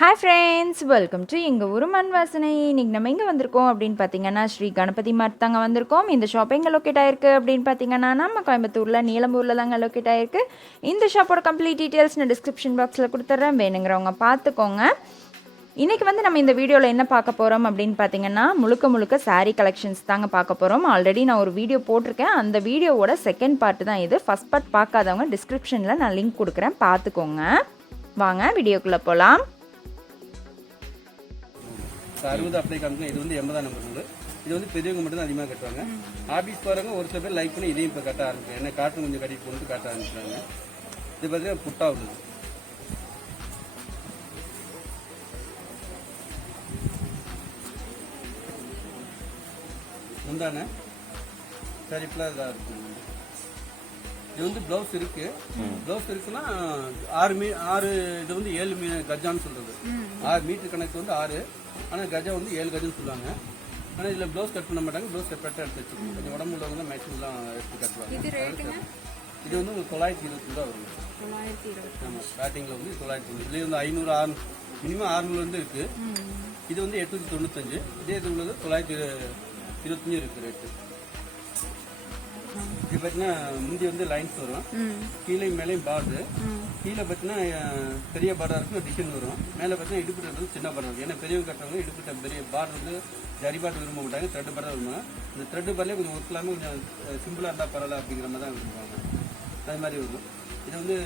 Hi friends welcome to எங்கள் ஊர் மண் வாசனை. இன்றைக்கி நம்ம எங்கே வந்திருக்கோம் அப்படின்னு பார்த்தீங்கன்னா ஸ்ரீ கணபதி மார்ட் தாங்க வந்திருக்கோம். இந்த ஷாப் எங்கே லொக்கேட் ஆயிருக்கு அப்படின்னு பார்த்தீங்கன்னா நம்ம கோயம்புத்தூரில் நீலம்பூரில் தாங்க லொக்கேட் ஆயிருக்கு. இந்த ஷாப்போட கம்ப்ளீட் டீட்டெயில்ஸ் நான் டிஸ்கிரிப்ஷன் பாக்ஸில் கொடுத்துட்றேன், வேணுங்கிறவங்க பார்த்துக்கோங்க. இன்றைக்கி வந்து நம்ம இந்த வீடியோவில் என்ன பார்க்க போகிறோம் அப்படின்னு பார்த்தீங்கன்னா முழுக்க சாரீ கலெக்ஷன்ஸ் தாங்க பார்க்க போகிறோம். ஆல்ரெடி நான் ஒரு வீடியோ போட்டிருக்கேன், அந்த வீடியோவோட செகண்ட் பார்ட்டு தான் இது. ஃபஸ்ட் பார்ட் பார்க்காதவங்க டிஸ்கிரிப்ஷனில் நான் லிங்க் கொடுக்குறேன், பார்த்துக்கோங்க. வாங்க வீடியோக்குள்ளே போகலாம். 60 அப்ளை காமிக்கணும். இது வந்து 80 நம்பர் நூல். இது வந்து பெரியவங்க மட்டும் தான் அதிகமாக கட்டுவாங்க. ஆபீஸ் போறவங்க ஒரு சில பேர் லைக் பண்ணி இதையும் இப்போ கட்ட ஆரம்பிச்சு என்ன காட்டும் கொஞ்சம் கட்டி போட்டு காட்ட ஆரம்பிச்சாங்க. இது பார்த்தீங்கன்னா புட்டா உள்ளது. முந்தான சரிப்பெல்லாம் இதாக இருக்கும். இது வந்து பிளவுஸ் இருக்கு. பிளவுஸ் இருக்குன்னா 6 இது வந்து 7 கஜான்னு சொல்றது. 6 மீட்டர் கணக்கு வந்து 6, ஆனால் கஜா வந்து 7 கஜன்னு சொல்லுவாங்க. ஆனால் இதில் ப்ளவுஸ் கட் பண்ண மாட்டாங்க, ப்ளவுஸ் செப்பரேட்டாக எடுத்து வச்சுக்கோங்க. கொஞ்சம் உடம்பு உள்ளவங்க தான் மேக்ஸிமம்லாம் எடுத்து கட்டுவாங்க. இது வந்து 920 ரூபா வரும். ஆமாம், ஸ்டார்டிங்கில் வந்து 920. இதுலேயே வந்து 500 மினிமம் 600 வந்து இருக்கு. இது வந்து 895. இதே இது உள்ளது 925 இருக்கு ரேட்டு. இது பார்த்தீங்கன்னா முந்தி வந்து லைன்ஸ் வரும், கீழே மேலேயும் பார்டர். கீழே பார்த்தீங்கன்னா பெரிய பார்டர் இருக்கும், டிசைன் வரும். மேலே பார்த்தீங்கன்னா இடுப்பு வந்து சின்ன பார்டர் இருக்கும். ஏன்னா பெரியவங்க கட்டுறவங்க இடுப்பு பெரிய பார்டர் வந்து ஜரி பார்டர் விரும்ப மாட்டாங்க, த்ரெட் பார்டர் விரும்புவாங்க. இந்த த்ரெட் பார்டர்லேயே கொஞ்சம் ஒர்க் இல்லாமல் கொஞ்சம் சிம்பிளாக இருந்தால் பரவாயில்ல அப்படிங்கிற மாதிரி தான் விரும்புவாங்க. அது மாதிரி வரும். இது வந்து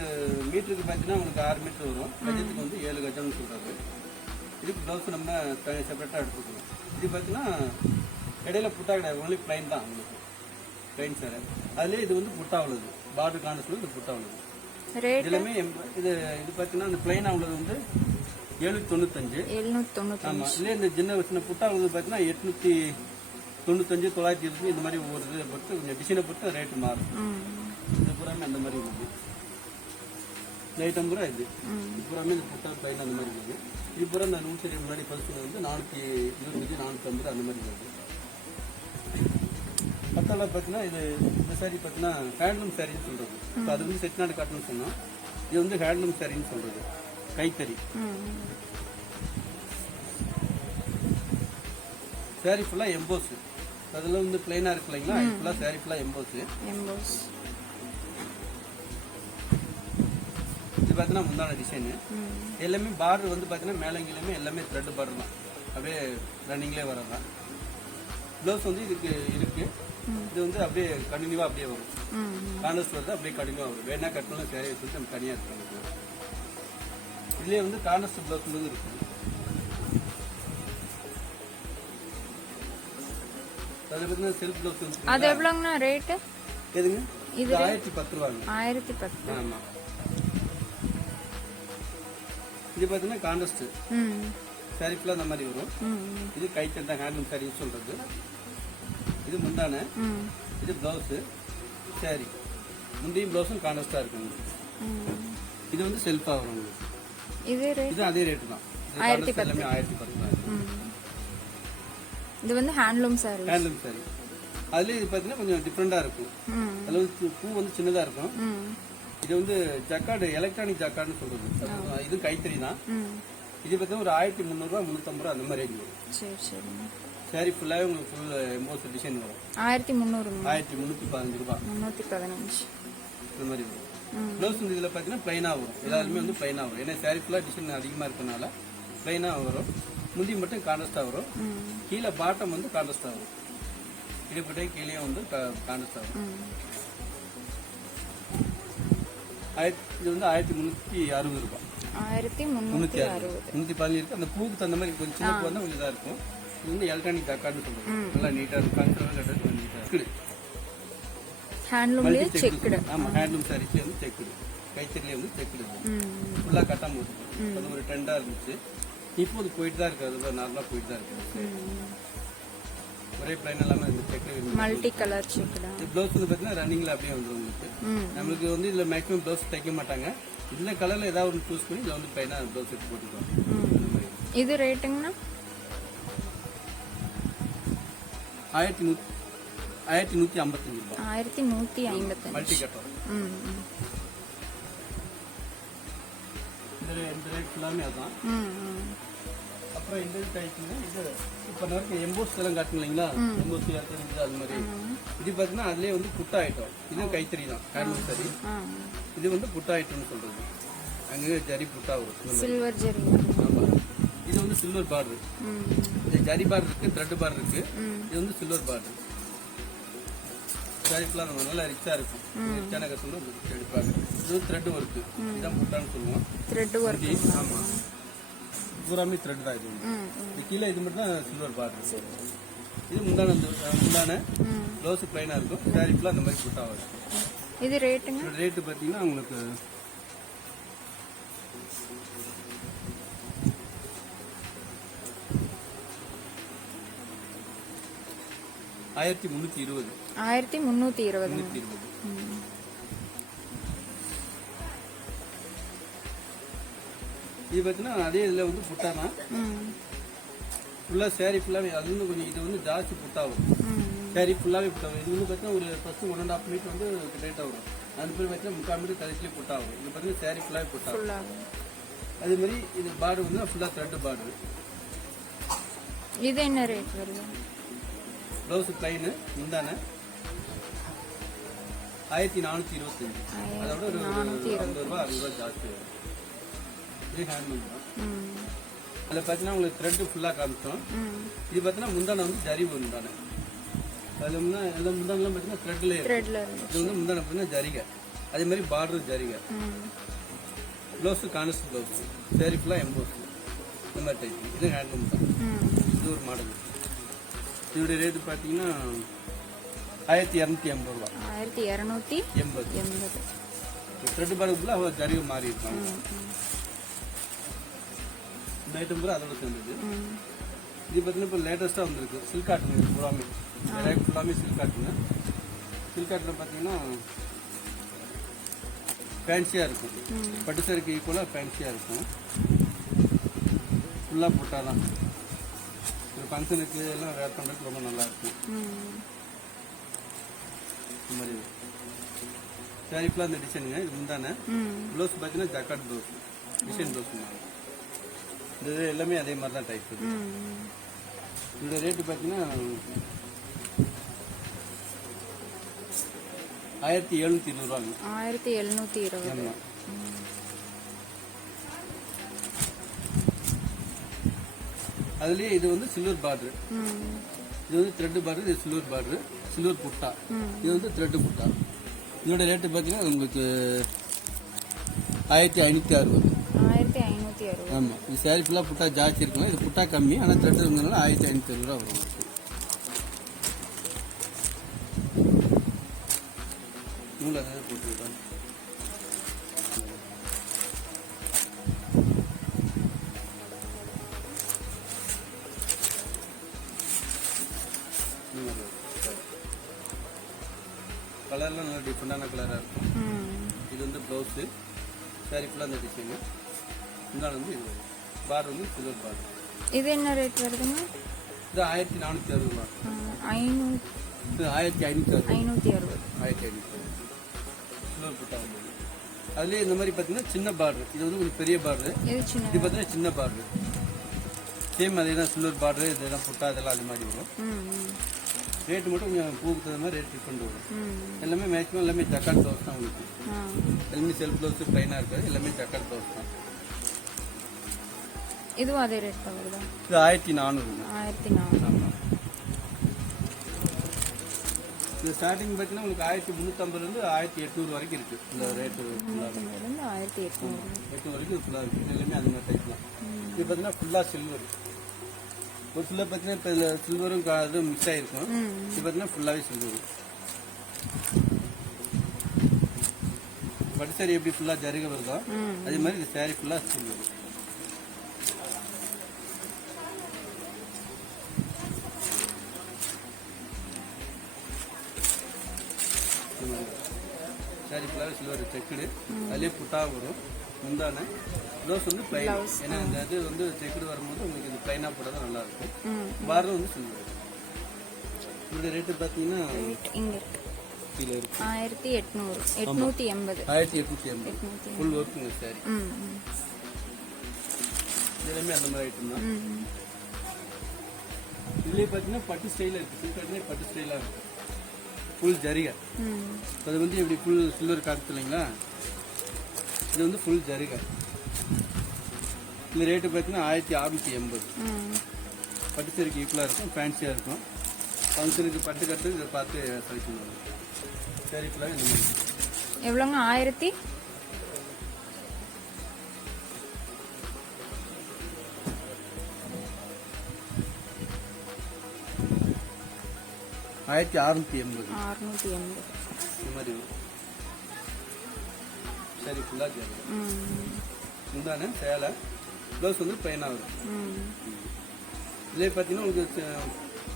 மீட்டருக்கு பார்த்தீங்கன்னா உங்களுக்கு 6 மீட்டர் வரும். கஜத்துக்கு வந்து 7 கஜம்னு சொல்கிறாரு. இதுக்கு ப்ளவுஸ் நம்ம செப்பரேட்டாக எடுத்துக்கணும். இது பார்த்தீங்கன்னா இடையில புட்டா கிடையாது, ஒன்லி பிளைன் தான் உங்களுக்கு பிளைன் சார். அதுலேயே இது வந்து புட்டா உள்ளது, பார்டர் கான்டெஸ்ட் இது புட்டா உள்ளது. எல்லாமே இது பார்த்தீங்கன்னா இந்த பிளைனா உள்ளது வந்து 795. ஆமா, இல்லையே இந்த சின்ன புட்டா உள்ளது பார்த்தீங்கன்னா 895, 920 இந்த மாதிரி ஒவ்வொரு இதை பொறுத்து கொஞ்சம் டிசைனை பொறுத்து ரேட்டு மாறும். இது பூராமே அந்த மாதிரி இருக்குது. இந்த ஐட்டம் பூரா இது பூராமே இந்த புட்டா பிளைன் அந்த மாதிரி இருக்குது. இது பூரா இந்த 100 முன்னாடி பரிசு வந்து 425, 450 அந்த மாதிரி இருக்குது. பத்தால பார்த்தீங்கன்னா இந்த சாரி பார்த்தீங்கன்னா ஹேண்ட்லூம் சாரின்னு சொல்றது. இப்போ அது வந்து செட்டிநாடு காட்டணும்னு சொன்னோம். இது வந்து ஹேண்ட்லூம் சாரின்னு சொல்றது, கைத்தறி சாரி ஃபுல்லா எம்போஸ். அதெல்லாம் வந்து பிளைனா இருக்கு இல்லைங்களா, இது ஃபுல்லா சாரி ஃபுல்லா எம்போஸ். இது பார்த்தீங்கன்னா முந்தான டிசைனு. எல்லாமே பார்டர் வந்து பார்த்தீங்கன்னா மேலங்கிலுமே எல்லாமே த்ரெட் பார்டர் தான், அப்படியே ரன்னிங்லேயே வரதான். ப்ளவுஸ் வந்து இதுக்கு இருக்கு. இது வந்து அப்படியே கண்டினியூவா அப்படியே வரும். கான்ட்ராஸ்ட் வருது அப்படியே கண்டினியூவா வரும். வேணா கட்டணும் சேரீ வச்சு நம்ம தனியா இருக்கு. இதுலயே வந்து கான்ட்ராஸ்ட் ப்ளவுஸ் இருக்கு. அது வந்து செல்ஃப் ப்ளவுஸ் வந்து அது எவ்வளவுங்கண்ணா ரேட்? எதுங்க? இது 1010 ரூபாங்க. 1010. ஆமா. இது பாத்தீங்கன்னா கான்ட்ராஸ்ட் சாரி ஃபுல்லா அந்த மாதிரி வரும். இது கைத்தறி ஹேண்ட்லூம் சாரி சொல்றது. இது முந்தான, இது பிளவுஸ் சாரி. முந்தையும் பிளவுஸும் கான்ட்ராஸ்டா இருக்குங்க. இது வந்து செல்ஃபா வரும் உங்களுக்கு. இது அதே ரேட் தான், 1010. 1010. இது வந்து ஹேண்ட்லூம் சாரி. Handloom sorry. அதுல இது பாத்தீங்கன்னா கொஞ்சம் டிஃபரெண்டா இருக்கும். அதுல வந்து பூ வந்து சின்னதா இருக்கும். இது வந்து ஜக்கார்டு, எலக்ட்ரானிக் ஜக்கார்டுன்னு சொல்றது. இது கைத்தறி தான். இது பார்த்தீங்கன்னா ஒரு 1300 ரூபா 350 ரூபா அந்த மாதிரி ரேஞ்ச் வரும். சரி சரி. சாரி ஃபுல்லாவே உங்களுக்கு ஃபுல் எம்போஸ் டிசைன் வரும். 1300. 1315 ரூபா. 315 இந்த மாதிரி வரும். ப்ளவுஸ் வந்து இதுல பாத்தீங்கன்னா பிளைனா வரும். எல்லாருமே வந்து பிளைனா வரும். ஏன்னா சாரி ஃபுல்லா டிசைன் அதிகமா இருக்கனால பிளைனா வரும். முந்தி மட்டும் கான்ட்ராஸ்டா வரும். கீழே பாட்டம் வந்து கான்ட்ராஸ்டா வரும். இடுப்பட்டை கீழே வந்து கான்ட்ராஸ்டா வரும். இது வந்து 1360 ரூபா. 1360. 315 இருக்கு. அந்த பூக்கு தகுந்த மாதிரி கொஞ்சம் சின்ன பூ வந்தா கொஞ்சம் இதா இருக்கும். இது வந்து எலக்ட்ரானிக் ஜக்கார்ட்னு சொல்லுவாங்க. நல்லா நீட்டா இருக்கும். கட்டது நீட்டா இருக்கு. ஹேண்ட்லூம்லயே செக்குடு. ஆமா, ஹேண்ட்லூம் சாரீஸ் வந்து செக்குடு. கைத்தறிலே வந்து செக்குடு. ஃபுல்லா கட்டாம இருக்கு. அது ஒரு ட்ரெண்டா இருந்துச்சு. இப்போ அது போயிட்டு தான் இருக்கு. அது நார்மலா போயிட்டு தான் இருக்கு. ஒரே பிளைன் எல்லாமே இந்த செக்குடு மல்டி கலர் செக்குடு. இந்த ப்ளவுஸ் வந்து பாத்தீங்கன்னா ரன்னிங்ல அப்படியே வந்துரும் உங்களுக்கு. நமக்கு வந்து இதுல மேக்ஸிமம் ப்ளவுஸ் தைக்க மாட்டாங்க. இதுல கலர்ல ஏதாவது ஒன்று சூஸ் பண்ணி இதுல வந்து பிளைனா ப்ளவுஸ் எடுத்து போட்டுக்குவாங்க. இது ரேட்டுங்கண்ணா 1155 ரூபாய். 1155 மல்டி கட்டர். இது இந்த ரேட் ஃபுல்லாமே அதுதான். அப்புறம் இந்த டைப்புங்க இது இப்போ நிறைய எம்போஸ் எல்லாம் காட்டுங்க இல்லைங்களா, எம்போஸ் இருக்குது அது மாதிரி. இது பார்த்தீங்கன்னா அதுலேயே வந்து புட்டா ஐட்டம். இது கைத்தறி தான், ஹேண்ட்லூம் சரி. இது வந்து புட்டா ஐட்டம்னு சொல்றது. அங்கே ஜரி புட்டா வரும், சில்வர் ஜரி. ஆமாம். இது வந்து சில்வர் பார்டர். இது ஜரி பார்டர் இருக்கு, த்ரெட் பார்டர் இருக்கு. இது வந்து சில்வர் பார்டர். ஜரிஃபுல்லாக நம்ம நல்லா ரிச்சாக இருக்கும். ரிச்சான கற்றுல எடுப்பாங்க. இது த்ரெட் ஒர்க்கு, இதுதான் புட்டான்னு சொல்லுவோம். Thread work. ஆமாம், பூராமே த்ரெட் தான். இது இது கீழே இது மட்டும் தான் சில்வர் பார்டர். இது முந்தான ப்ளவுஸ் பிளைனாக இருக்கும். சாரி ஃபுல்லாக அந்த மாதிரி புட்டா வரும். இது ரேட்டுங்க? ரேட்டு பார்த்தீங்கன்னா உங்களுக்கு 1320. 1320. இது பார்த்தீங்கன்னா அதே இதில் வந்து புட்டானா ஃபுல்லாக சேரீ ஃபுல்லாகவே. அது வந்து கொஞ்சம் இது வந்து ஜாஸ்தி புட்டா வரும். சேரீ ஃபுல்லாகவே புட்டா வரும். இது வந்து பார்த்தீங்கன்னா ஒரு ஃபஸ்ட்டு 1.5 மீட்டர் வந்து ரேட்டாக வரும். அது பேர் பார்த்தீங்கன்னா 3/4 மீட்டர் கடைசிலேயே புட்டா வரும். இது பார்த்தீங்கன்னா சேரீ ஃபுல்லாகவே புட்டா வரும். அதே மாதிரி இது பார்டர் வந்து ஃபுல்லாக த்ரெட் பார்டர். இது என்ன ரேட் வருது? ப்ளவுஸ் பிளைனு முந்தான 1425. அதோட ஒரு 50 ரூபா 60 ரூபா ஜாஸ்தி வரும். இது ஹேண்ட்லூம் தான். அதில் பார்த்தீங்கன்னா உங்களுக்கு த்ரெட்டு ஃபுல்லாக காமிச்சோம். இது பார்த்தீங்கன்னா முந்தான வந்து ஜரி முந்தான. அதில் எல்லாம் முந்தானெலாம் பார்த்தீங்கன்னா த்ரெட்ல இது வந்து முந்தான பார்த்தீங்கன்னா ஜரிகை. அதே மாதிரி பார்டர் ஜரிகை. ப்ளவுஸு கான்வெர்ஸ் ப்ளவுஸ், சேரீ ஃபுல்லாக எம்போஸ், இந்த மாதிரி டைப். இது ஹேண்ட்லூம் தான். இது ஒரு மாடல். இதோடைய ரேட்டு பார்த்தீங்கன்னா 1280 ரூபா. 1280. த்ரெட் பார்டருக்குள்ள அவ்வளோ ஜரிகை மாறி இருப்பாங்க. இந்த ஐட்டம் பூரா அதோட சேர்ந்தது. இது பார்த்தீங்கன்னா இப்போ லேட்டஸ்ட்டாக வந்திருக்கு சில்க் காட்டன். ஃபுல்லாமே ஃபுல்லாமே சில்க் காட்டுங்க. சில்க் காட்டில் பார்த்தீங்கன்னா ஃபேன்சியாக இருக்கும். பட்டு சேரீக்கு ஈக்குவலாக ஃபேன்சியாக இருக்கும். ஃபுல்லாக போட்டால் தான் ஒரு ஃபங்க்ஷனுக்கு எல்லாம் வேர் பண்ணுறதுக்கு ரொம்ப நல்லா இருக்கும். இந்த மாதிரி சேரீ ஃபுல்லாக இந்த டிசைனுங்க. இது முந்தான ப்ளவுஸ் பார்த்தீங்கன்னா ஜக்காட் ப்ளவுஸ், டிசைன் ப்ளவுஸ். இந்த எல்லாமே அதே மாதிரி தான் டைப். இந்த ரேட்டு பார்த்தீங்கன்னா 1720 ரூபாங்க. 1720. அதுலயே இது வந்து சில்வர் பார்டர். இது வந்து த்ரெட் பார்டர். இது சில்வர் பார்டர், சில்வர் புட்டா. இது வந்து த்ரெட் புட்டா. இதோட ரேட்டு பார்த்தீங்கன்னா உங்களுக்கு 1560. 1560. ஆமாம். இது சேரீ ஃபுல்லாக புட்டா ஜாஸ்தி இருக்கும். இது புட்டா கம்மி, ஆனால் த்ரெட் இருந்ததுனால 1560 ரூபா வரும். நூல் அதை போட்டுருக்காங்க. கலர்லாம் நல்லா டிஃப்ரெண்டான கலராக இருக்கும். இது வந்து ப்ளவுஸு, சேரீ ஃபுல்லாக அந்த டிசைனு. இருந்தாலும் வந்து இது பார்டர் வந்து சில்வர் பார்டர். இது என்ன ரேட் வருதுங்க? இது 1460 ரூபா. 500. இது 1560. 560. சில்வர் புட்டா வந்து அதுலேயே இந்த மாதிரி பார்த்தீங்கன்னா சின்ன பார்டர். இது வந்து கொஞ்சம் பெரிய பார்டர். இது பார்த்தீங்கன்னா சின்ன பார்டர். சேம் அதே தான் சில்வர் பார்டர். இதெல்லாம் புட்டா இதெல்லாம் அது மாதிரி வரும். ரேட்டு மட்டும் கொஞ்சம் பூக்கு தகுந்த மாதிரி ரேட் டிஃப்ரெண்ட் வரும். எல்லாமே மேக்ஸிமம் எல்லாமே ஜக்காட் ப்ளவுஸ் தான் உங்களுக்கு. எல்லாமே செல்ஃப் ப்ளவுஸ் ப்ளைனாக இருக்காது. எல்லாமே ஜக்காட் ப்ளவுஸ் தான். இதுவும் அதே ரேட் தான் வருதா? இது 1400. 1400. ஆமாம். இந்த ஸ்டார்டிங் பார்த்தீங்கன்னா உங்களுக்கு 1350 1800 வரைக்கும் இருக்கு. இந்த ரேட்டு 1800 வரைக்கும் ஃபுல்லாக இருக்கு. எல்லாமே அந்த மாதிரி டைப் தான். இது பார்த்தீங்கன்னா ஃபுல்லாக சில்வர். ஒரு சில பார்த்தீங்கன்னா இப்போ இதில் சில்வரும் இதுவும் மிக்ஸ் ஆகிருக்கும். இது பார்த்தீங்கன்னா ஃபுல்லாகவே சில்வர். பட்டு சாரி எப்படி ஃபுல்லாக ஜரிகை வருதோ அதே மாதிரி இந்த சாரி ஃபுல்லாக சில்வர். சாரி ஃபுல்லாகவே சில்வர் செக்குடு. அதுலேயே புட்டா வரும். முந்தான ப்ளவுஸ் வந்து பிளைன். ஏன்னா இந்த இது வந்து செக்குடு வரும்போது உங்களுக்கு இது பிளைனாக போட தான் நல்லாயிருக்கும். பார்டர் வந்து சில்வர். இந்த ரேட்டு பார்த்தீங்கன்னா கீழே இருக்கு 1880. 1880 ஃபுல் ஒர்க்குங்க சாரி. எல்லாமே அந்த மாதிரி ஐட்டம் தான். ம் இதுலேயே பார்த்தீங்கன்னா பட்டு ஸ்டைலில் இருக்குது. சில்க் பட்டு ஸ்டைலாக இருக்கும். ஃபுல் ஜரிகை. ம் அது வந்து எப்படி ஃபுல் சில்வர் காற்று இல்லைங்களா, இது வந்து ஃபுல் ஜரிகை. இந்த ரேட்டு பார்த்தீங்கன்னா 1680. ம் பட்டு சேரிக்கு ஈக்குவலாக இருக்கும், ஃபேன்சியாக இருக்கும். ஃபங்க்ஷனுக்கு பட்டு கட்டு இதை பார்த்து செலக்ட் பண்ணுவாங்க. சேரி ஃபுல்லாக இந்த மாதிரி. எவ்வளோங்க? 1000 1680 680. இந்த மாதிரி வரும். சேரி ஃபுல்லாக ஜரி. ம் முந்தானே சேலை, ப்ளவுஸ் வந்து பிளைனாக வரும். ம் இதுலேயே பார்த்தீங்கன்னா உங்களுக்கு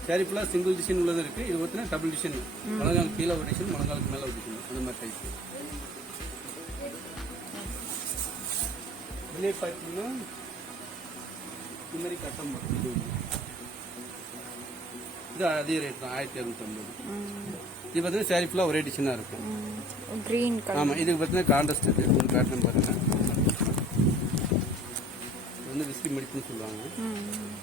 சேரி ஃபுல்லாக சிங்கிள் டிசைன் உள்ளது இருக்குது. இது பார்த்தீங்கன்னா டபுள் டிசைன், முழங்கால் கீழே ஒரு டிசைன், முழங்காலுக்கு மேலே ஒரு டிசைன், அந்த மாதிரி டைப். இதுலேயே பார்த்தீங்கன்னா இந்த மாதிரி கட்டம் வரும். இது அதே ரேட் தான் 1250. இது பார்த்தீங்கன்னா சேரி ஃபுல்லாக ஒரே டிசைனாக இருக்கும். Green colour. ஆமாம், இதுக்கு பார்த்தீங்கன்னா கான்ட்ராஸ்ட் இருக்குது. உங்களுக்கு காட்டன் பாருங்க. இது வந்து விஸ்கி மடிப்புன்னு சொல்லுவாங்க. ம்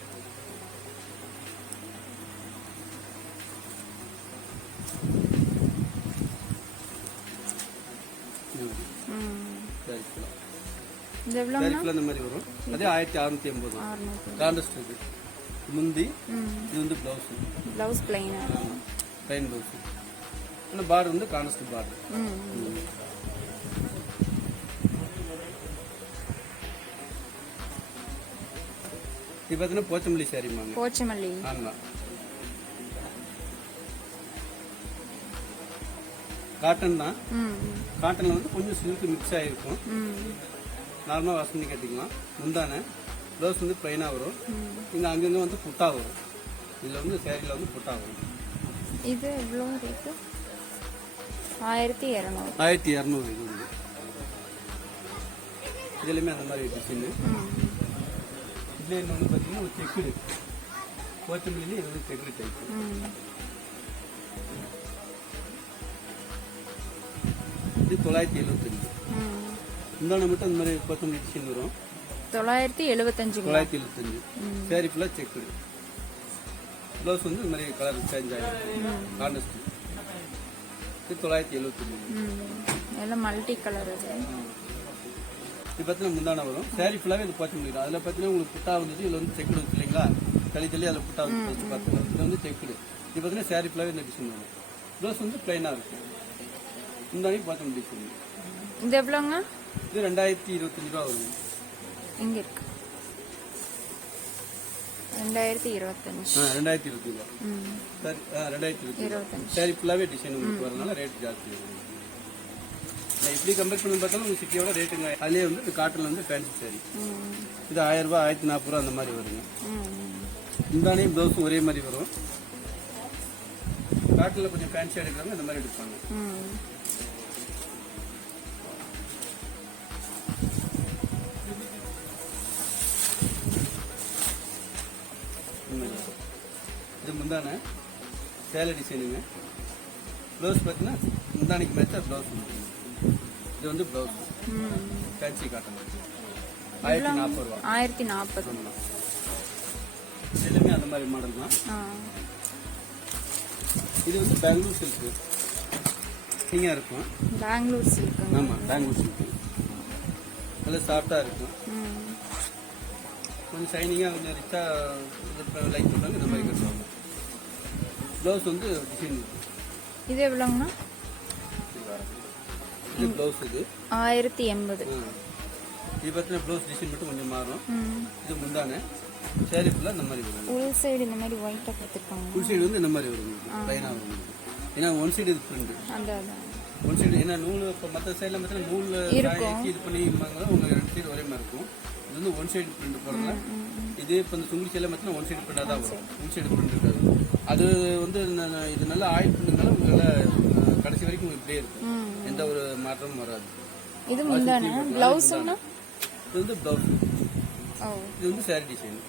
சேரி ஃபுல்லாக இது எவ்வளோ? சேரி ஃபுல்லாக இந்த மாதிரி வரும். அதே 1680 தான். 600. கான்ட்ராஸ்ட் இது முந்தி. ம் இது வந்து ப்ளவுஸ், ப்ளவுஸ் பிளைனாக. Plain blouse. ஆனால் பார்டர் வந்து கான்ட்ராஸ்ட் பார்டர். ம் இது பார்த்தீங்கன்னா போச்சமல்லி சாரிம்பாங்க. போச்சமல்லி. ஆமாம், காட்டன் தான். ம் காட்டனில் வந்து கொஞ்சம் சில்க் மிக்ஸ் ஆகிருக்கும். ம் நார்மலாக வாஷ் பண்ணி கட்டிக்கலாம். முந்தானே ப்ளவுஸ் வந்து ப்ளைனாக வரும். ம் இங்கே அங்கங்கே வந்து புட்டா வரும். இதில் வந்து சேரீயில் வந்து புட்டா வரும். இது எவ்வளோ ரேட்டு? 1200. 1200 இது வந்து. இதுலையுமே அந்த மாதிரி டிசைனு. ம் இதில் என்ன வந்து பார்த்தீங்கன்னா ஒரு செக்குடு போச்சமல்லிலே இது வந்து செக்குடு டைப். ம் இது 975. ம் முந்தானை மட்டும் அந்த மாதிரி போச்சமல்லி டிசைன் வரும். 975. 975. சேரீ ஃபுல்லாக செக்குடு. ப்ளவுஸ் வந்து இந்த மாதிரி கலர் சேஞ்ச் ஆகிடும். கான்ட்ராஸ்ட். இது 975. எல்லாம் மல்டி கலர். அது இது பார்த்தீங்கன்னா முந்தானை வரும். சேரீ ஃபுல்லாகவே இது போச்சமல்லி. அதில் பார்த்தீங்கன்னா உங்களுக்கு புட்டா வந்தது. இதில் வந்து செக்குடு இருக்கு இல்லைங்களா, தள்ளி தள்ளி அதில் புட்டா வந்து பார்த்துக்கலாம். இது வந்து செக்குடு. இது பார்த்தீங்கன்னா சேரீ ஃபுல்லாகவே இந்த டிசைன் வரும். ப்ளவுஸ் வந்து பிளைனாக இருக்கும். முந்தானைக்கு போச்சமல்லி டிசைன். இது எவ்வளோங்க? இது 2025 ரூபா வரும். இங்கே இருக்கு 2025. 2025 ரூபா. ம் சரி, 2025. 25. சேரீ ஃபுல்லாகவே டிசைன் உங்களுக்கு வரனால ரேட் ஜாஸ்தி வரும். நான் இப்படி கம்பேர் பண்ணி பார்த்தாலும் உங்கள் சிட்டியோட ரேட்டுங்க. அதுலேயே வந்து இது காட்டனில் வந்து ஃபேன்சி சேரீ. ம் இது 1000 ரூபா, 1040 ரூபா அந்த மாதிரி வருங்க. ம் முந்தானையும் ப்ளவுஸும் ஒரே மாதிரி வரும். காட்டனில் கொஞ்சம் ஃபேன்சியாக எடுக்கிறவங்க இந்த மாதிரி எடுப்பாங்க. ம் இது முந்தானை சேலை டிசைனுங்க. ப்ளவுஸ் பார்த்தீங்கன்னா முந்தானைக்கு மேட்சாக ப்ளவுஸ் வந்துருங்க. இது வந்து ப்ளவுஸ் ஃபேன்சி காட்டன் 1040 ரூபா. 1040. ஆமாம், எல்லாமே அந்த மாதிரி மாடல் தான். ஆ இது வந்து பெங்களூர் சில்க்கு. நீங்கள் இருக்கும். பெங்களூர் சில்க்குங்க. ஆமாம், பெங்களூர் சில்க்கு. நல்லா சாஃப்டாக இருக்கும். ம் கொஞ்சம் ஷைனிங்காக கொஞ்சம் ரிச்சாக லைக் பண்ணுறாங்க. இந்த மாதிரி கட்டுவாங்க. ப்ளவுஸ் வந்து டிசைன். இது எவ்வளோங்கண்ணா? இது ப்ளவுஸ். இது 1080. இது பார்த்தீங்கன்னா ப்ளவுஸ் டிசைன் மட்டும் கொஞ்சம் மாறும். ம் இது முந்தானே சேரீ ஃபுல்லாக இந்த மாதிரி வரும். உள் சைடு இந்த மாதிரி ஒயிட்டாக கொடுத்துருக்காங்க. ஃபுல் சைடு வந்து இந்த மாதிரி வரும். லைனாக வரும். ஏன்னா ஒன் சைடு இது பிரிண்ட். அந்த அதான். ஒன் சைடு ஏன்னா நூல் இப்போ மற்ற சைடில் பார்த்தீங்கன்னா நூல் இது பண்ணிப்பாங்க. உங்களுக்கு 2 சைடு ஒரே மாதிரி இருக்கும். இது வந்து ஒன் சைடு பிரிண்ட் போடுறதுல. இது இப்போ இந்த சுங்குடி சைடில் பார்த்தீங்கன்னா ஒன் சைடு பிரிண்டாக தான் வரும். ஒன் சைடு பிரிண்ட் இருக்காது. அது வந்து இது நல்லா ஆயில் பிரிண்ட்னால உங்களால் கடைசி வரைக்கும் உங்களுக்கு இப்படியே இருக்கும். எந்த ஒரு மாற்றமும் வராது. இது முந்தானே. ப்ளவுஸுங்கண்ணா? இது வந்து ப்ளவுஸ். ஓ இது வந்து சாரி டிசைன்.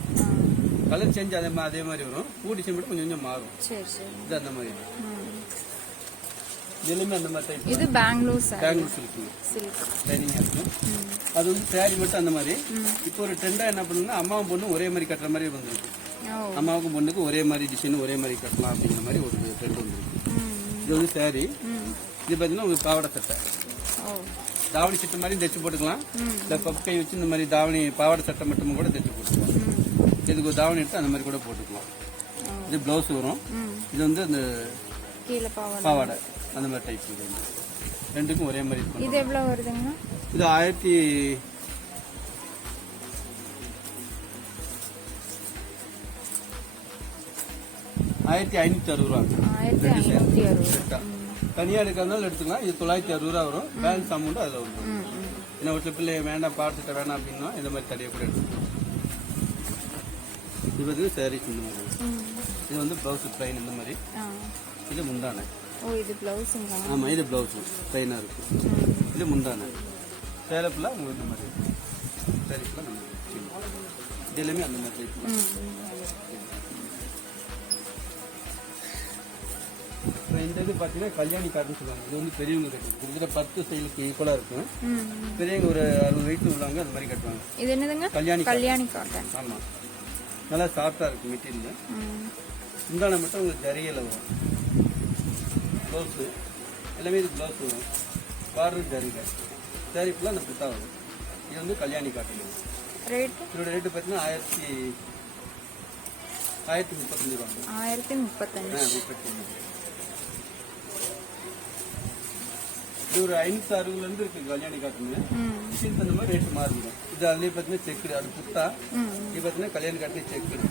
கலர் சேஞ்ச் அதே மாதிரி வரும். பூ டிசைன் மட்டும் கொஞ்சம் கொஞ்சம் மாறும். சரி சரி. இது அந்த மாதிரி. இதுலயுமே அந்த மாதிரி டைப் இது பெங்களூர் சார் பெங்களூர் சில்க்குங்க சில்க். லைனிங்காக இருக்கும். அது வந்து saree மட்டும் அந்த மாதிரி. இப்போ ஒரு ட்ரெண்டாக என்ன பண்ணுங்கன்னா அம்மாவும் பொண்ணும் ஒரே மாதிரி கட்டுற மாதிரி வந்துருக்கு. ஓ. அம்மாவுக்கும் பொண்ணுக்கும் ஒரே மாதிரி டிசைன் ஒரே மாதிரி கட்டலாம் அப்படிங்கிற மாதிரி ஒரு ட்ரெண்ட் வந்துருக்கு. இது வந்து saree. இது பார்த்தீங்கன்னா உங்களுக்கு பாவாடை சட்டை. ஓ. தாவணி சட்டை மாதிரி தைச்சு போட்டுக்கலாம். இந்த பப்பு கை வச்சு இந்த மாதிரி தாவணி பாவாடை சட்டை மட்டும் கூட தைச்சு போட்டுக்கலாம். இதுக்கு ஒரு தாவணி எடுத்து அந்த மாதிரி கூட போட்டுக்கலாம். இது பிளவுஸ் வரும். இது வந்து அந்த கீழே பாவாடை அந்த மாதிரி டைப். இது வந்து ரெண்டுக்கும் ஒரே மாதிரி இருக்கும். இது எவ்வளவு வருதுங்க? இது 1560 ரூபா. 1560. தனியா எடுக்கிறதுனால எடுத்துக்கலாம். இது 960 ரூபா வரும். பேலன்ஸ் அமௌண்ட் அதுல வரும். ஏன்னா ஒரு பிள்ளை வேண்டாம் பார்த்துட்டு வேணாம் அப்படின்னா இந்த மாதிரி தனியாக கூட எடுத்துக்கலாம். இது வந்து சாரீஸ் இந்த மாதிரி. இது வந்து பிளவுஸ் பிளைன் இந்த மாதிரி. இது முந்தானை. ஓ, இது பிளவுஸுங்களா? ஆமா, இது பிளவுஸ் பிளைனா இருக்கும். இது முந்தானை. சேலப்புல உங்களுக்கு இந்த மாதிரி சாரீஸ்ல நம்ம இது எல்லாமே அந்த மாதிரி டைப். இந்த இது பார்த்தீங்கன்னா கல்யாணி காட்டுன்னு சொல்லுவாங்க. இது வந்து பெரியவங்க கட்டுவாங்க. கிட்டத்தட்ட 10 ஸ்டைலுக்கு ஈக்குவலாக இருக்கும். பெரியவங்க ஒரு 60 வயசு உள்ளவங்க அந்த மாதிரி கட்டுவாங்க. இது என்னதுங்க? கல்யாணி காட்டன். ஆமாம், நல்லா சாஃப்டாக இருக்கும் மெட்டீரியல். முந்தானை மட்டும் உங்களுக்கு ஜரிகையில் வரும். ப்ளவுஸு எல்லாமே இது ப்ளவுஸ் வரும். பார்டர் ஜரிகை. சாரி ஃபுல்லாக அந்த புத்தா வரும். இது வந்து கல்யாணி காட்டன். ரேட்? இதோட ரேட்டு பார்த்தீங்கன்னா 1035 ரூபா. 1035. இது ஒரு 560 இருந்து இருக்கு கல்யாணி காட்டுன்னு. மிஷின் அந்த மாதிரி ரேட் மாறுங்க. இது அதுலேயே பார்த்தீங்கன்னா செக்குடு அது புத்தா. இது பார்த்தீங்கன்னா கல்யாணி காட்டுலேயே செக்குடு.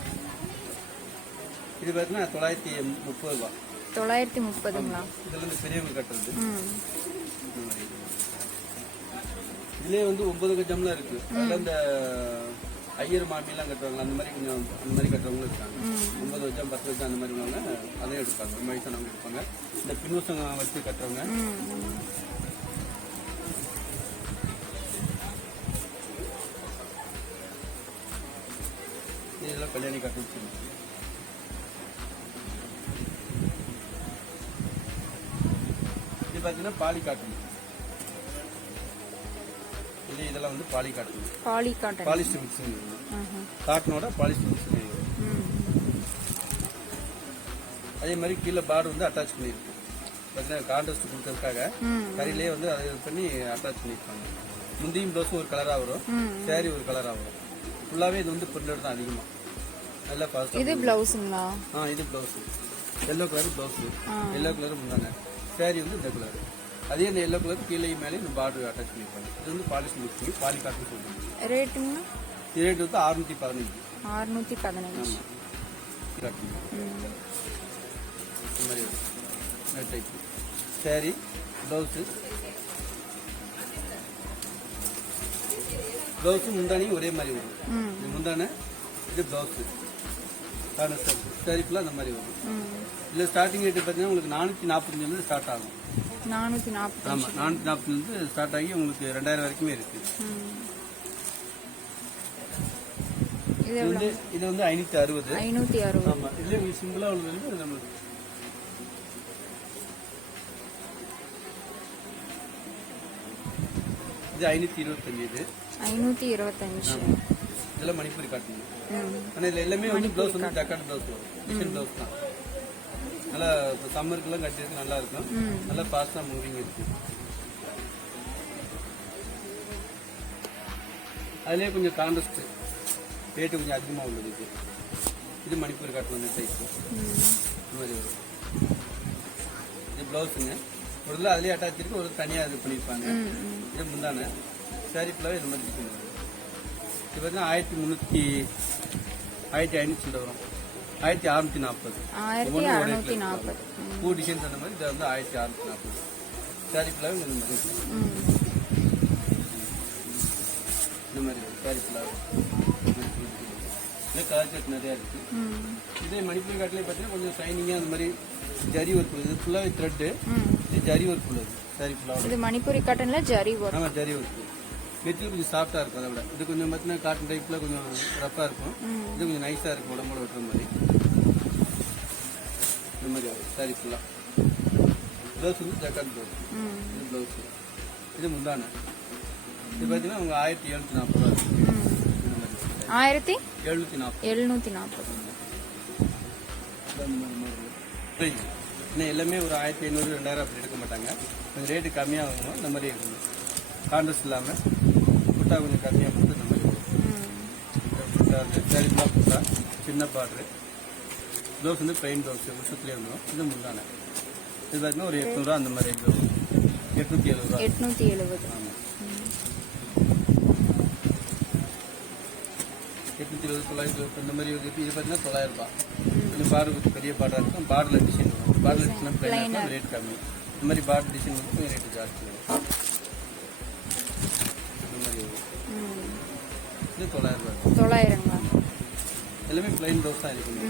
இது பார்த்தீங்கன்னா 930 ரூபா. 930ங்களா? இதெல்லாம் இந்த பெரியவங்க கட்டுறது. இதுலேயே வந்து 9 கஜம்லாம் இருக்கு. அதில் இந்த ஐயர் மாமிலாம் கட்டுவாங்க. அந்த மாதிரி கொஞ்சம் அந்த மாதிரி கட்டுறவங்களும் இருக்காங்க. 9 கஜம் 10 கஜம் அந்த மாதிரி உள்ளவங்க அதையும் எடுப்பாங்க. வயசானவங்க எடுப்பாங்க. இந்த பின்வசம் வச்சு கட்டுறவங்க. இதெல்லாம் கல்யாணி கட்டு வச்சிருக்கோம். இது பார்த்தீங்கன்னா பாலி காட்டன். இதெல்லாம் வந்து பாலி காட்டன். Polyester mixing. காட்டனோட பாலிஸ்டர் மிக்சிங். அதே மாதிரி கீழே பார்டர் வந்து அட்டாச் பண்ணிருக்கு. பார்த்தீங்கன்னா கான்ட்ராஸ்ட் கொடுக்கறதுக்காக கரையிலே வந்து அதை பண்ணி அட்டாச் பண்ணியிருப்பாங்க. முந்தியும் ப்ளவுஸும் ஒரு கலராக வரும். சேரீ ஒரு கலராக வரும். ஃபுல்லாகவே இது வந்து பிரிண்டட் தான் அதிகமாக. நல்லா ஃபாஸ்ட்டாக. இது பிளவுஸுங்களா? இது blouse. Yellow colour blouse. Yellow colour முந்தாங்க. சேரீ வந்து இந்த கலர். அதே இந்த எல்லோ கலர் கீழே மேலே இந்த பார்டர் அட்டாச் பண்ணியிருப்பாங்க. இது வந்து பாலிஷ் மிக்சிங் பாலி காட்டன் சொல்லுவாங்க. ரேட்டுங்க? ரேட் வந்து 615. 615. இந்த மாதிரி டைப் சாரி ப்ளவுஸு முந்தானியும் ஒரே மாதிரி வரும். இது முந்தானை, இது ப்ளவுஸு சாரி ஃபுல்லாக அந்த மாதிரி வரும். இதில் ஸ்டார்டிங் ரேட்டு பார்த்தீங்கன்னா உங்களுக்கு 445 ஸ்டார்ட் ஆகும். 440. ஆமாம், 440 ஸ்டார்ட் ஆகி உங்களுக்கு 2000 வரைக்குமே இருக்கு. இது வந்து 560. 560. ஆமாம், இதுலேயே உங்களுக்கு சிம்பிளாக உள்ளது நம்மளுக்கு இது 525. 525. இதெல்லாம் மணிப்பூரி காட்டுங்க. ஆனால் இதில் எல்லாமே வந்து ப்ளவுஸ் வந்து ஜக்கார்ட் ப்ளவுஸ் வரும். டிசைன் ப்ளவுஸ் தான். நல்லா இப்போ சம்மருக்குலாம் கட்டிருக்கு நல்லா இருக்கும். நல்லா ஃபாஸ்ட்டாக மூவிங் இருக்கு. அதுலேயே கொஞ்சம் கான்ட்ராஸ்ட் ரேட்டு கொஞ்சம் அதிகமாக உள்ளது. இது மணிப்பூரி காட்டு வந்து டைப் இந்த மாதிரி வரும். இது ப்ளவுஸுங்க. ஒரு இதில் அதுலேயே அட்டாச் இருக்கு, ஒரு தனியாக இது பண்ணியிருப்பாங்க. இது முந்தானே சாரி ஃபுல்லாகவே இந்த மாதிரி டிசைன் வரும். இது பார்த்தீங்கன்னா 1500 வரும். 1640. பூ டிசைன்ஸ் அந்த மாதிரி. இது வந்து 1640. சாரி ஃபுல்லாகவே இந்த மாதிரி இந்த மாதிரி சாரி ஃபுல்லாகவே கலர் செட் நிறையா இருக்கு. இதே மணிப்பூரி காட்டிலே பார்த்தீங்கன்னா கொஞ்சம் ஷைனிங்காக அந்த மாதிரி ஜரி ஒர்க். இது ஃபுல்லாகவே த்ரெட்டு. இது ஜரி ஒர்க் உள்ளது. சாரி ஃபுல்லாக இது மணிப்பூரி காட்டன்ல ஜரி ஒர்க். ஆமாம், ஜரி ஒர்க். மெட்டீரியல் கொஞ்சம் சாஃப்டாக இருக்கும். அதை விட இது கொஞ்சம் பார்த்தீங்கன்னா காட்டன் டைப்பில் கொஞ்சம் ரஃப்பாக இருக்கும். இது கொஞ்சம் நைஸாக இருக்கும், உடம்போட வெட்டுற மாதிரி. இந்த மாதிரி வரும் சாரி ஃபுல்லாக. ப்ளவுஸ் வந்து ஜக்கார்ட் ப்ளவுஸ். இது ப்ளவுஸ். இது முந்தானை. இது பார்த்தீங்கன்னா உங்கள் 1740 ரூபா. 1740. இன்னும் எல்லாமே ஒரு 1500 2000 அப்படி எடுக்க மாட்டாங்க. கொஞ்சம் ரேட்டு கம்மியாக வாங்கணும். இந்த மாதிரி இருக்கணும். கான்ட்ரஸ்ட் இல்லாமல் புட்டா கொஞ்சம் கம்மியாக போட்டு இந்த மாதிரி வரும். சரிங்களா புட்டா சின்ன பார்டரு. ப்ளவுஸ் வந்து பிளைன் ப்ளவுஸ் வருஷத்துலேயே வந்துடும். இது முந்தானை. இது பார்த்தீங்கன்னா ஒரு 800 ரூபா அந்த மாதிரி வரும். 870 ரூபா. 870. ஆமாம். 820 920 இந்த மாதிரி இது பார்த்தீங்கன்னா 900 ரூபா. கொஞ்சம் பார்டர் பெரிய பார்டராக இருக்கும். பார்டரில் டிசைன் வரும். பார்டரில் டிசைன் பிளைனாக இருக்கும். ரேட் கம்மி. இந்த மாதிரி பார்டர் டிசைன் வந்து கொஞ்சம் ரேட்டு ஜாஸ்தி வரும். இந்த மாதிரி வரும். இது 900 ரூபா. 900ங்களா? எல்லாமே பிளைன் ப்ளவுஸ் தான் இருக்குது.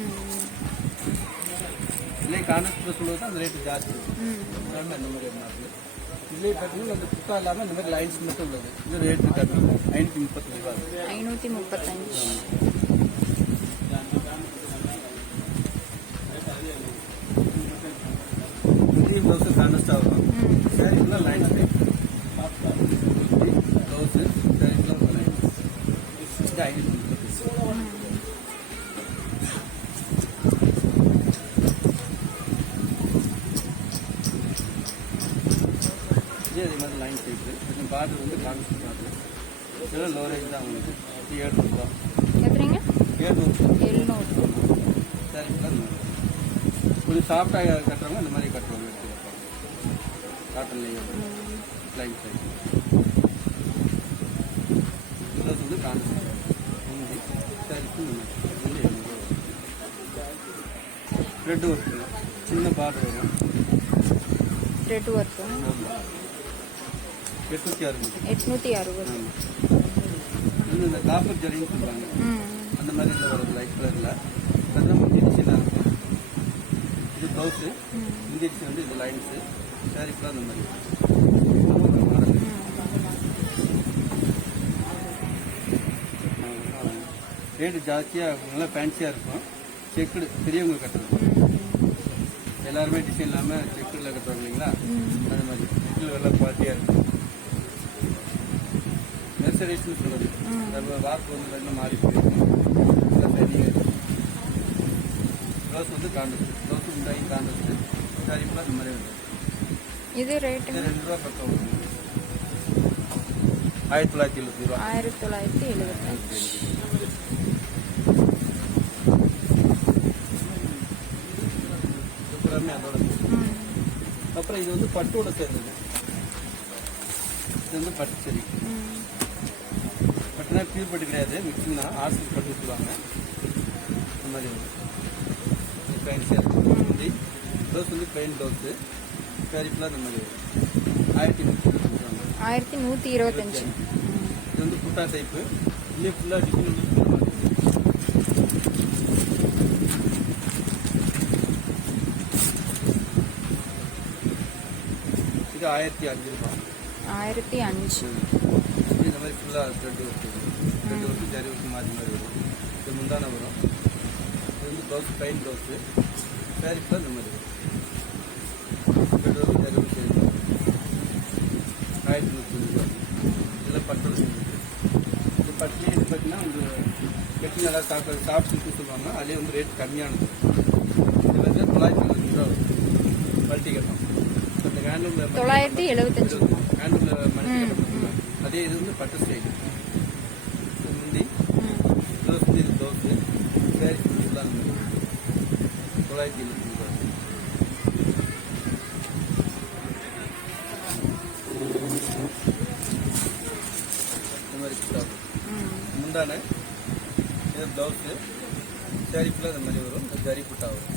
இல்லை கான்ட்ராஸ்ட் ப்ளவுஸ் உள்ளது தான் அந்த ரேட்டு ஜாஸ்தி இருக்கும். இந்த மாதிரி மாறுது. இதுலேயே பார்த்தீங்கன்னா அந்த புத்தா இல்லாமல் இந்த மாதிரி லைன்ஸ் மட்டும் உள்ளது. இது ரேட்டு கம்மி. 535 ரூபா. 535. புதிய ப்ளவுஸு கான்ட்ராஸ்டாக வரும். சாரீக்குலாம் லைன்ஸ் ப்ளவுஸு சாரீக்குலாம் லைன்ஸ். இது 535. அதே மாதிரி லைன் டைப்பு. கொஞ்சம் பார்டர் வந்து கான்ட்ராஸ்ட் பார்டர். இதெல்லாம் லோ ரேஞ்ச் தான் உங்களுக்கு. இது 700 ரூபா. எத்தனைங்க? 700 ரூபா. 700. சாரீக்குலாம் கொஞ்சம் சாஃப்டாக கட்டுறவங்க இந்த மாதிரி கட்டுறவங்க எடுத்துக்கலாம். காட்டன்லேயே லைன் டைப். ப்ளஸ் வந்து கான்ட்ராஸ்ட் முந்தி சாரீக்கு வந்து 700 ரூபா. த்ரெட் ஒர்க்கு சின்ன பார்டர் வரும். Thread work. ஆமாம். 860. 860. வந்து இந்த காப்பர் ஜரின்னு சொல்லுவாங்க. அந்த மாதிரி இந்த ஒரு லைட் கலரில் அதுதான் முந்தி டிசைனாக இருக்கும். இது ப்ளவுஸு. முந்தி டிசைன் வந்து இது லைன்ஸு. சாரீஸ்லாம் அந்த மாதிரி மாடல். ரேட்டு ஜாஸ்தியாக நல்லா ஃபேன்சியாக இருக்கும். செக்குடு பெரியவங்க கட்டுறது. எல்லாருமே டிசைன் இல்லாமல் செக்குடில் கட்டுவாங்க இல்லைங்களா? அந்த மாதிரி செக்குடில் நல்லா குவாலிட்டியாக இருக்கும். மெர்சரைஸ்னு சொல்லுது. நம்ம வாக்கு வந்து மாறி போயிருக்கும். நல்லா தனியாக இருக்கும். ப்ளவுஸ் வந்து கான்ட்ராஸ்ட். ப்ளவுஸ் முந்தாயி கான்ட்ராஸ்ட். சாரி ஃபுல்லாக இந்த மாதிரி வரும். இது ரேட்டு 2 ரூபா பக்கம் வரும். 1970 ரூபா. 1970. சூப்பராமே அதோட. அப்புறம் இது வந்து பட்டோட சேர்ந்தது. இது வந்து பட்டு சரி. பட்டுனா பியூர் பட்டு கிடையாது. மிக்சிங் தான். ஆர்சி பட்டு சொல்லுவாங்க. இந்த மாதிரி வரும். ஃபேன்சியாக இருக்கும். ப்ளவுஸ் வந்து பிளைன் ப்ளவுஸு. சாரி ஃபுல்லாக இந்த மாதிரி வரும். 1125. இது வந்து புட்டா டைப்பு. இதுலேயே ஃபுல்லாக டிசைன் வந்து இது 1005 ரூபா. 1005. இந்த மாதிரி ஃபுல்லாக thread work. Thread work zari work மாறி மாதிரி வரும். இது முந்தான வரும். இது வந்து ப்ளவுஸ் பிளைன் ப்ளவுஸு. சாரி ஃபுல்லாக இந்த மாதிரி வரும். த்ரெட் ஒர்க்கு ஜரி ஒர்க்கு 1130 ரூபா. இதெல்லாம் பட்டோட சேர்ந்து. இது பட்டுலேயே இது பார்த்தீங்கன்னா உங்களுக்கு கட்டி நல்லா சாஃப்ட் சில்க்னு சொல்லுவாங்க. அதுலேயே வந்து ரேட் கம்மியானது. இது வந்து 970 ரூபா வரும். மல்டி கட்டம். இந்த ஹேண்ட்லூமில் 975. ஹேண்ட்லூமில் மல்டி கட்டம். அதே இது வந்து பட்டு ஸ்டைல். முந்தி ப்ளவுஸ் இது ப்ளவுஸு. சாரி ஃபுல்லாக 970 ரூபா. இந்த மாதிரி புட்டாகும். முந்தான இது ப்ளவுஸு. சாரி ஃபுல்லாக இந்த மாதிரி வரும். இந்த ஜரி புட்டா வரும்.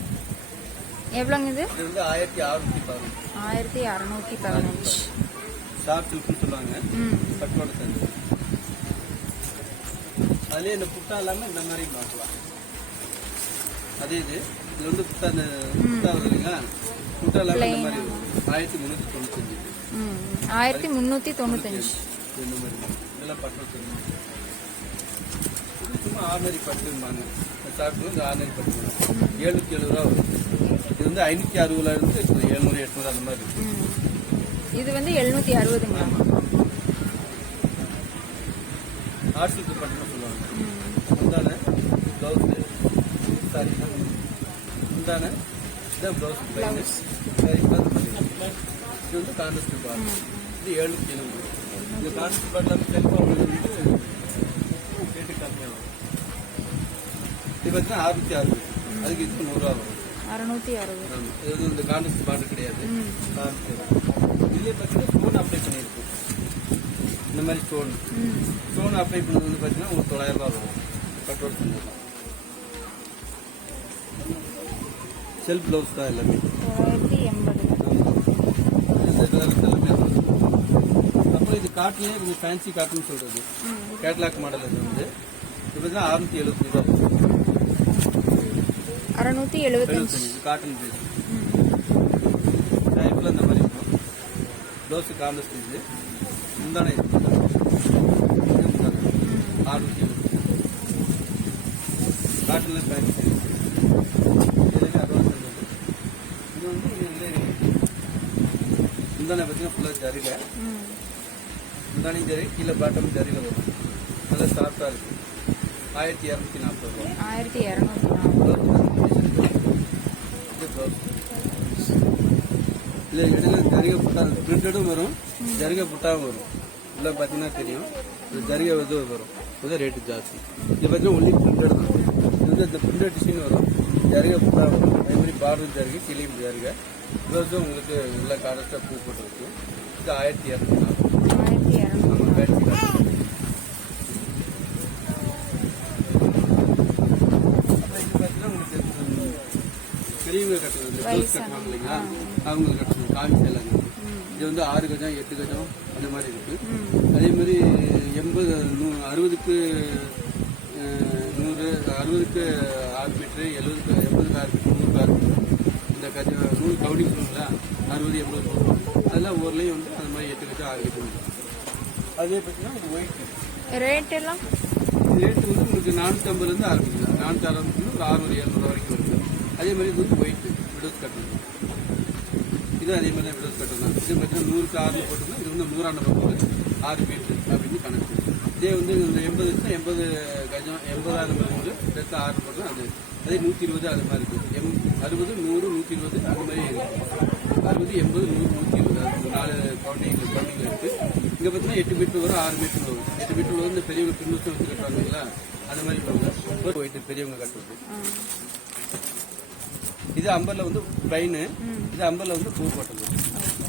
எவ்வளோங்க இது? இது வந்து 1615. 1615. ஷார்ட் சில்க்னு சொல்லுவாங்க. பட்டோட சேர்ந்து. அதுலேயே இந்த புட்டா இல்லாமல் இந்த மாதிரி மாற்றலாம். அதே இது வந்து புட்டா இந்த புட்டா வருது இல்லைங்களா? புட்டா இல்லாமல் இந்த மாதிரி வரும். 1395. 1395. இந்த மாதிரி இதெல்லாம் பட்டோட சேர்ந்து. சும்மா ஆர்டினரி பட்டும்பாங்க. ஷார்ட் வந்து ஆர்டினரி பட்டு 770 ரூபா வரும். இது வந்து 560 இருந்து 700 800 அந்த மாதிரி இருக்கு. இது வந்து 760ங்களா? ஆர்சிக்கு பட்டணம் சொல்லுவாங்க. முந்தான ப்ளவுஸ் சாரி முந்தான இதான் ப்ளவுஸ் பிளவுஸ் சாரி இது வந்து கான்ட்ராஸ்ட் பார். இது 770. இந்த கான்ட்ராஸ்ட் பார்லாம் செல்ஃபோன் வந்து ரேட்டு கம்மியாக வரும். இது பார்த்தீங்கன்னா 660. அதுக்கு இது 100 ரூபா வரும். 660. இது வந்து இந்த கான்ட்ராஸ்ட் பார்டர் கிடையாது. இதே பார்த்தீங்கன்னா ஸ்டோன் அப்ளை பண்ணியிருக்கும். இந்த மாதிரி ஸ்டோன் அப்ளை பண்ணது வந்து பார்த்தீங்கன்னா உங்களுக்கு 900 ரூபா வரும். கட்டோடு சொன்னது செல்ஃப் ப்ளவுஸ் தான் எல்லாமே. 980. அப்புறம் இது காட்டிலே கொஞ்சம் ஃபேன்சி காட்டுன்னு சொல்றது கேட்லாக் மாடல். இது வந்து இது பார்த்தீங்கன்னா 670 ரூபா. 675. இது காட்டன் பீஸ் டைப்ல இந்த மாதிரி இருக்கும். ப்ளவுஸ் கான்ட்ராஸ்ட் இது முந்தானை 670. காட்டன்ல ஃபேன்சி இது வந்து முந்தானை பார்த்தீங்கன்னா ஃபுல்லாக ஜரிகை. முந்தானி ஜரி கீழே பாட்டம் ஜரிகை வரும். நல்லா சாஃப்டாக இருக்கு. 1240 ரூபா. 1240. இல்லை இடையில ஜரிகை புட்டா பிரிண்டடும் வரும், ஜரிகை புட்டாவும் வரும். உள்ள பார்த்தீங்கன்னா தெரியும். இந்த ஜரிகை வந்து வரும். இது ரேட்டு ஜாஸ்தி. இது பார்த்தீங்கன்னா ஒன்லி பிரிண்டட் தான். இது வந்து இந்த பிரிண்டட் டிசைன் வரும், ஜரிகை புட்டா வரும். அதே மாதிரி பார்டர் ஜரிகை கிளியும் ஜரிகை. ப்ளவுஸும் உங்களுக்கு உள்ள காரஸ்டாக பூ போட்டுருக்கு. இது 1240. 1200. நம்ம பேட்சி பெரியவங்க கட்டுறது ப்ளவுஸ் கட்டுவாங்க இல்லைங்களா, அவங்களுக்கு கட்டுறது காமி சேலாங்க. இது வந்து 6 கஜம் 8 கஜம் அந்த மாதிரி இருக்கு. அதே மாதிரி 80 60க்கு 100 60க்கு 6 மீட்டரு 70க்கு 80க்கு 6 மீட்டர் 100க்கு 6 மீட்டர் இந்த கஜம் 100 கவுடி சொல்லுங்களா 60 80 அதெல்லாம் ஊர்லேயும் வந்து அந்த மாதிரி 8 கஜம் 6 கஜம். அதே பார்த்தீங்கன்னா இது ஒயிட் ரேட் எல்லாம் ரேட்டு வந்து உங்களுக்கு 450 ஆரம்பிக்குது. 460 ஒரு 600 700 வரைக்கும் வருது. அதே மாதிரி இது வந்து ஒயிட் விடோஸ் கட்டணும். இது அதே மாதிரி தான் விடோஸ் கட்டணும். இது பார்த்தீங்கன்னா 100க்கு 6 போட்டோம்னா இது வந்து 100 நம்பர் 6 மீட்டர் அப்படின்னு கணக்கு. இதே வந்து இந்த 80 80 கஜம் 80 நம்பர் 100 பெருசு 6 போட்டோம்னா அது அதே 120 அது மாதிரி இருக்குது. 60 100 120 அது மாதிரி இருக்குது. 60 80 100 120 அது 4 கவுண்டிங் இருக்கு. இங்கே பார்த்தீங்கன்னா 8 மீட்டர் வரும் 6 மீட்டர் வரும். 8 மீட்டர் வந்து பெரியவங்க பின்னூற்று வச்சு கட்டுவாங்க இல்லைங்களா, அந்த மாதிரி போவாங்க. ஒயிட் பெரியவங்க கட்டுறது. இது அம்பர்ல வந்து பிளைனு, இது அம்பர்ல வந்து பூ போட்டது.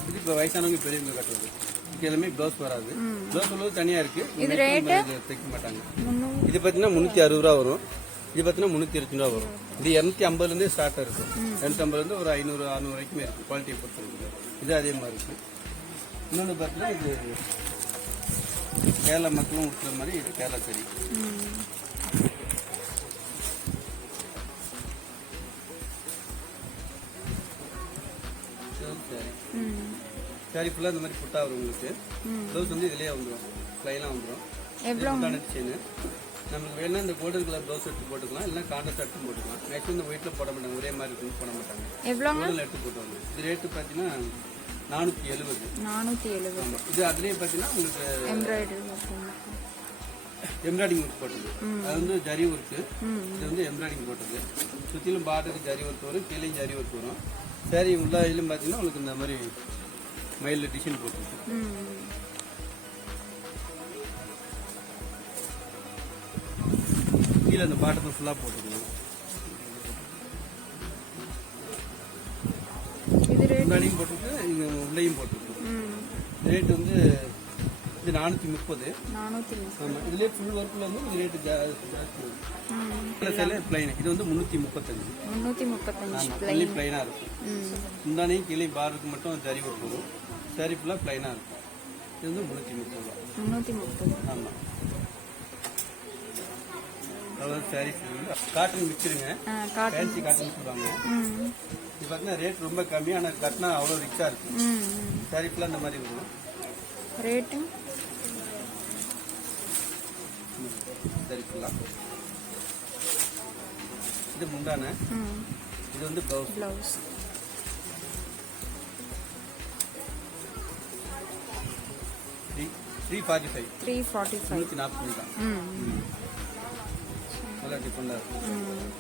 இது இப்போ வயசானவங்க பெரியவங்க கட்டுறது. இதுக்கு எல்லாமே ப்ளவுஸ் வராது. ப்ளவுஸ் உள்ளது தனியா இருக்கு, தைக்க மாட்டாங்க. இது பார்த்தீங்கன்னா 360 ரூபா வரும். இது பார்த்தீங்கன்னா 320 ரூபா வரும். இது 250 ஸ்டார்ட் இருக்கு. 250 ஒரு 500 600 வரைக்குமே இருக்கு. குவாலிட்டியை பொறுத்து இது அதே மாதிரி இருக்கு. இன்னொன்று பார்த்தீங்கன்னா இது கேரளா மக்களும் உடுத்துற மாதிரி இது கேரளா சரி. சாரி ஃபுல்லாக இந்த மாதிரி புட்டா வரும் உங்களுக்கு. ப்ளவுஸ் வந்து இதுலேயே வந்துடும், ப்ளைனாக வந்துடும். டிசைனு நம்மளுக்கு வேணா இந்த கோல்டன் கலர் ப்ளவுஸ் எடுத்து போட்டுக்கலாம், இல்லைன்னா கான்ட்ராஸ்ட் எடுத்து போட்டுக்கலாம். மேக்ஸிமம் இந்த ஒயிட்டில் போட மாட்டாங்க, ஒரே மாதிரி இருக்குன்னு போட மாட்டாங்க. கோல்டன் எடுத்து போட்டுவாங்க. இது ரேட்டு பார்த்தீங்கன்னா 470. 470. ஆமாம். இது அதுலேயே பார்த்தீங்கன்னா உங்களுக்கு எம்ப்ராய்டிங் ஒர்க் போட்டது. அது வந்து ஜரி ஒர்க்கு. இது வந்து எம்ப்ராய்டிங் போட்டது. சுற்றிலும் பார்டருக்கு ஜரி ஒர்க் வரும், கீழே ஜரி ஒர்க் வரும். சரி உள்ள இதுலையும் பார்த்தீங்கன்னா உங்களுக்கு இந்த மாதிரி மயிலில் டிசைன் போட்டுருக்கு. கீழே அந்த பாட்டத்தை ஃபுல்லாக போட்டுருக்கணும். முன்னாடியும் போட்டுருக்கு, இங்கே உள்ளேயும் போட்டுருக்கு. ரேட்டு வந்து இது 430. ஆமாம். இதுலேயே ஃபுல் ஒர்க்கில் வந்து இது ரேட்டு ஜாஸ்தி. பிளைன் இது வந்து 335. 335 பிளைனாக இருக்கும். முந்தானையும் கீழே பார்டருக்கு மட்டும் ஜரி ஒர்க் வரும். சாரி ஃபுல்லாக பிளைனாக இருக்கும். இது வந்து 330 ரூபா. 330. ஆமாம். அதாவது சாரீஸ் காட்டன் மிக்சருங்க, ஃபேன்சி காட்டன் சொல்லுவாங்க. இது பார்த்தீங்கன்னா ரேட் ரொம்ப கம்மி, ஆனால் கட்டினா அவ்வளோ ரிச்சாக இருக்கும். சாரி ஃபுல்லாக இந்த மாதிரி இருக்கும். ரேட்டு சாரி ஃபுல்லாக. இது முந்தான, இது வந்து ப்ளவுஸ். 345 345. 340 தான். ம் நல்லா டிஃபரெண்டாக இருக்கும். ம்